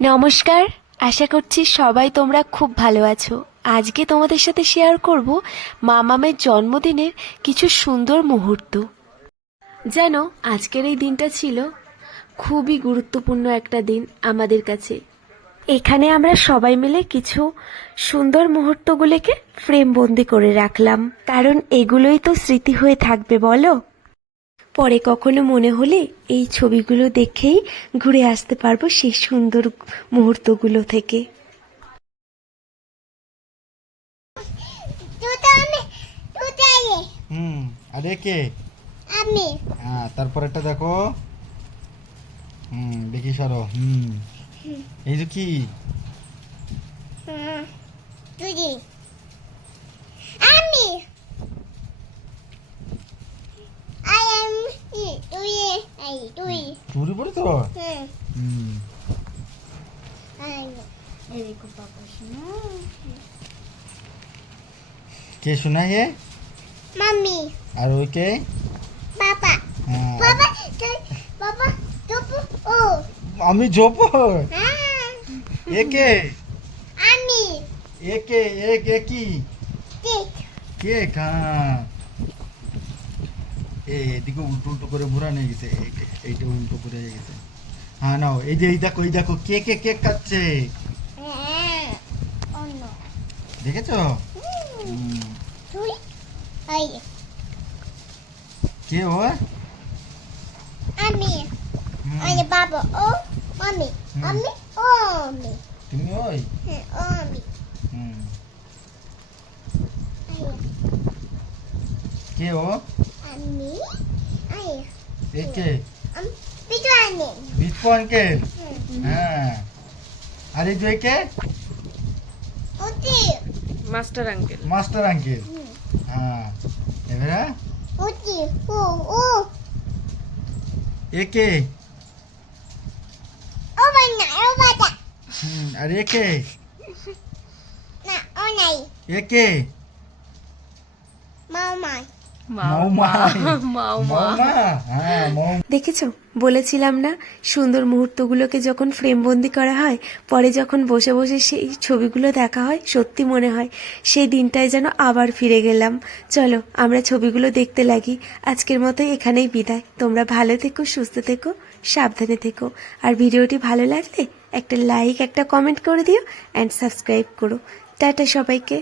নমস্কার। আশা করছি সবাই তোমরা খুব ভালো আছো। আজকে তোমাদের সাথে শেয়ার করব মামামের জন্মদিনের কিছু সুন্দর মুহূর্ত। জানো, আজকের এই দিনটা ছিল খুবই গুরুত্বপূর্ণ একটা দিন আমাদের কাছে। এখানে আমরা সবাই মিলে কিছু সুন্দর মুহূর্তগুলোকে ফ্রেম বন্দি করে রাখলাম, কারণ এগুলোই তো স্মৃতি হয়ে থাকবে বলো। পরে কখনো মনে হলে এই ছবিগুলো দেখেই ঘুরে আসতে পারবো সেই সুন্দর মুহূর্তগুলো থেকে। আরে কে আমি তারপরেরটা দেখো। দেখি সরো। এই যে কি তুই আমি আই এম তুই তুই চুরি পড়ে তো। কে শোনা হে? মাম্মি আর ওই কে? বাবা হ্যাঁ, বাবা বাবা চুপ ও আমি জোপ। হ্যাঁ একে আমি একে একে কি ঠিক কে এদিকে উল্টো উল্টো করে ঘুরা নিয়ে গেছে। এইটা উল্টো করে হয়ে গেছে। হ্যাঁ নাও, এই যে এই দেখো কে কে কেক খাচ্ছে। হ্যাঁ অন্য দেখেছো? তুই আই কে ও? আমি আই বাবা ও মাম্মি আমি ও আমি তুমি ওই? হ্যাঁ ও আমি হুম। আই কে ও? আমি আই একে আমি পিছু আনি বিট্টু আঙ্কেল। হ্যাঁ, আর এই যে কে? ওটি মাস্টার আঙ্কেল। Master uncle. হ্যাঁ, এবারে ওটি ও ও একে। ও বানা ও বাটা আর একে না ও নাই একে মামা মৌমা। মৌমা। হ্যাঁ দেখেছো, বলেছিলাম না, সুন্দর মুহূর্তগুলোকে যখন ফ্রেমবন্দি করা হয়, পরে যখন বসে বসে সেই ছবিগুলো দেখা হয়, সত্যি মনে হয় সেই দিনটায় যেন আবার ফিরে গেলাম। চলো আমরা ছবিগুলো দেখতে লাগি। আজকের মতো এখানেই বিদায়। তোমরা ভালো থেকো, সুস্থ থেকো, সাবধানে থেকো। আর ভিডিওটি ভালো লাগলে একটা লাইক, একটা কমেন্ট করে দিও অ্যান্ড সাবস্ক্রাইব করো। টাটা সবাইকে।